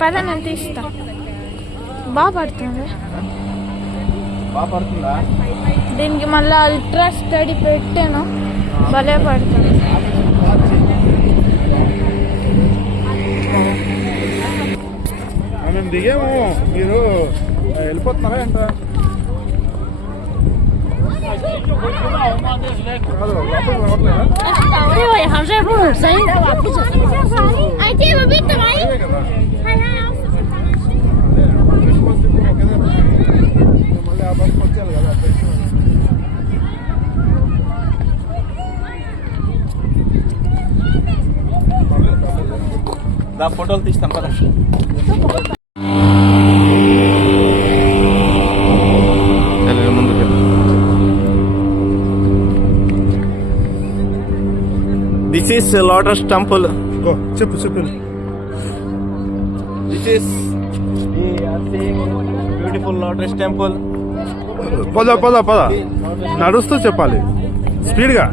పద నేను తీస్తా. బాగా పడుతుంది. దీనికి మళ్ళీ అల్ట్రా స్టడీ పెట్టాను, భలే పడుతుంది. మేము దిగాము, మీరు వెళ్ళిపోతున్నారా ఏంట? ఫోటోలు తీస్తాం కదా. This is Lotus Temple. చెప్పు. This is beautiful Lotus Temple. పద నడుస్తూ చెప్పాలి, స్పీడ్ గా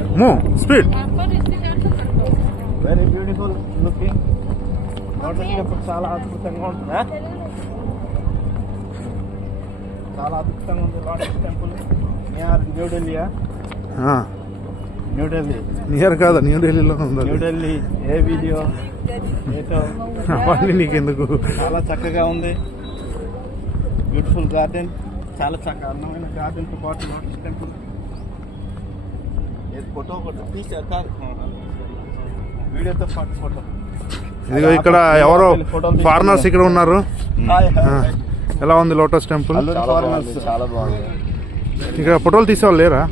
speed. Very beautiful looking lotus temple. చాలా అద్భుతంగా ఉంటుంది, చాలా అద్భుతంగా ఉంది లోటస్ టెంపుల్. న్యూఢిల్లీ నియర్ కాదా? న్యూఢిల్లీలో ఉంది. న్యూఢిల్లీ ఏ వీడియో ఏటో అవన్నీ నీకెందుకు. చాలా చక్కగా ఉంది. బ్యూటిఫుల్ గార్డెన్, చాలా చక్కగా అందమైన గార్డెన్ తో పాటు లోటస్ టెంపుల్. ఫోటో తీసారు కాదు, వీడియోతో పాటు ఫోటో. ఇదిగో ఇక్కడ ఎవరో ఫారినర్స్ ఇక్కడ ఉన్నారు. ఎలా ఉంది లోటస్ టెంపుల్? చాలా బాగుంది. ఇక్కడ ఫోటోలు తీసేవాళ్ళు లేరా?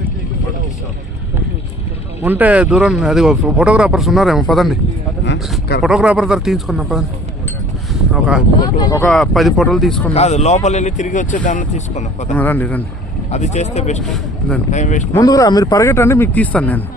ఉంటే దూరం అది ఫోటోగ్రాఫర్స్ ఉన్నారేమో, పదండి. ఫోటోగ్రాఫర్ దగ్గర తీసుకుందాం, పదండి. ఒక 10 ఫోటోలు తీసుకుందాం. లోపల వెళ్ళి తిరిగి వచ్చేదాన్ని తీసుకుందాం. రండి. అది చేస్తే బెస్ట్. Time waste. ముందుగా మీరు పరిగెట్టండి, మీకు తీస్తాను నేను.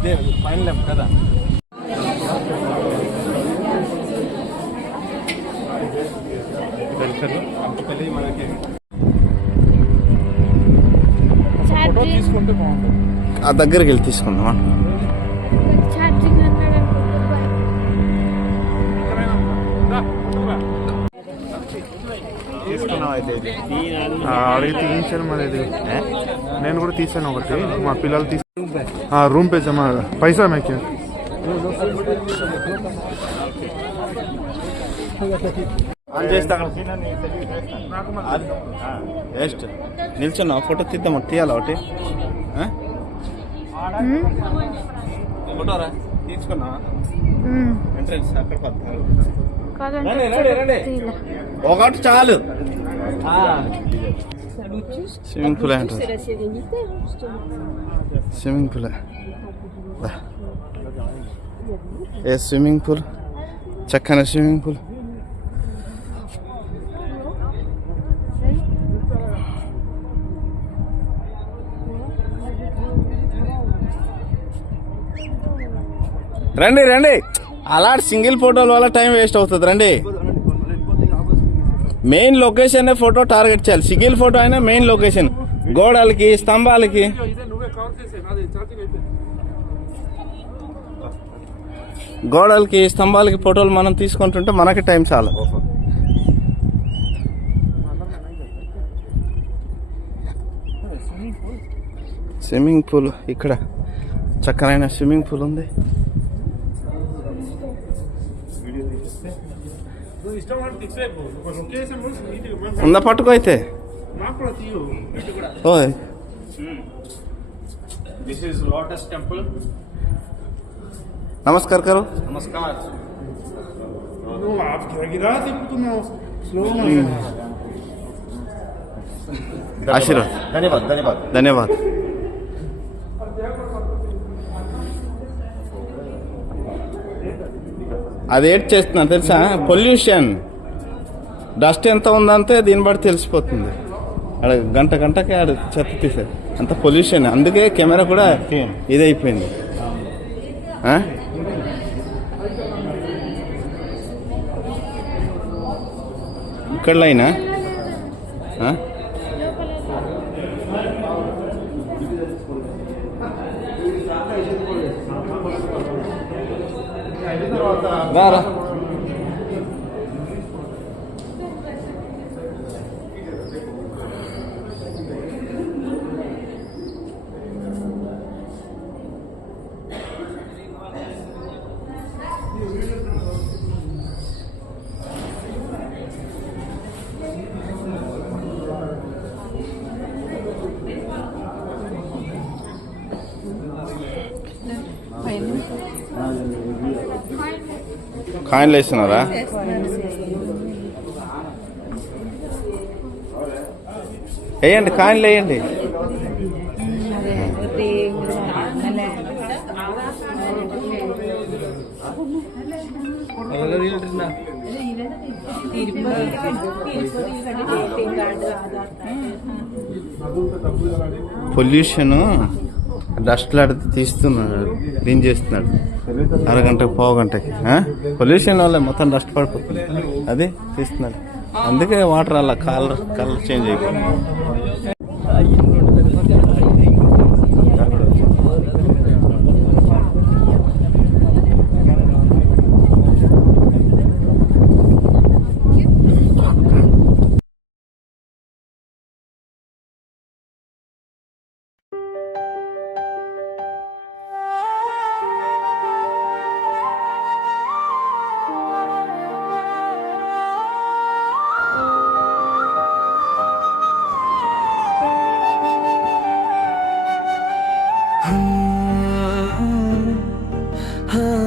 ఇదే ఫైనల్ కదా. మనకి తీసుకుంటే బాగుంటుంది. ఆ దగ్గరికి వెళ్ళి తీసుకుందామా? అడిగి తీయించాను మరి. ఇది నేను కూడా తీసాను ఒకటి, మా పిల్లలు తీసి రూమ్ పేజా పైసా మేకే నిల్చున్నా ఫోటో తీద్దామా? తీయాలా ఒకటి? ఫోటోరా తీసుకున్నా. ఎంట్రెన్స్ అక్కడ ఒకటి చాలు. స్విమ్మింగ్ పూల్ అంటే స్విమ్మింగ్ పూల్. ఏ స్విమ్మింగ్ పూల్, చక్కని స్విమ్మింగ్ పూల్. రండి. అలా సింగిల్ ఫోటోల వల్ల టైం వేస్ట్ అవుతుంది. రండి. మెయిన్ లొకేషన్ ఫోటో టార్గెట్ చేయాలి. సింగిల్ ఫోటో అయినా మెయిన్ లొకేషన్, గోడలకి స్తంభాలకి. స్తంభాలకి ఫోటోలు మనం తీసుకుంటుంటే మనకి టైం చాలా. స్విమ్మింగ్ పూల్, ఇక్కడ చక్కనైన స్విమ్మింగ్ పూల్ ఉంది. ఉందా పట్టుకో అయితే. ఓయ్ this is lotus temple. Namaskar కరో. నమస్కార్. ఆశీర్వాద్. ధన్యవాద్. అదేంటి చేస్తున్నా తెలుసా? పొల్యూషన్, డస్ట్ ఎంత ఉందంటే దీన్ని బట్టి తెలిసిపోతుంది. ఆడ గంటకి ఆడ చెత్త తీసారు. అంత పొల్యూషన్, అందుకే కెమెరా కూడా ఇదైపోయింది. ఆ? ఇక్కడ లైనా? ఆ? రారా. కాయిన్లు వేస్తున్నారా? వేయండి, కాయిన్లు వేయండి. పొల్యూషన్ డస్ట్ లాడితే తీస్తున్నాడు, క్లీన్ చేస్తున్నాడు అరగంటకు పావుగంటకి. పొల్యూషన్ వల్ల మొత్తం డస్ట్ పడిపోతుంది, అది తీస్తున్నాడు. అందుకే వాటర్ అలా కలర్ చేంజ్ అయిపోయింది. ah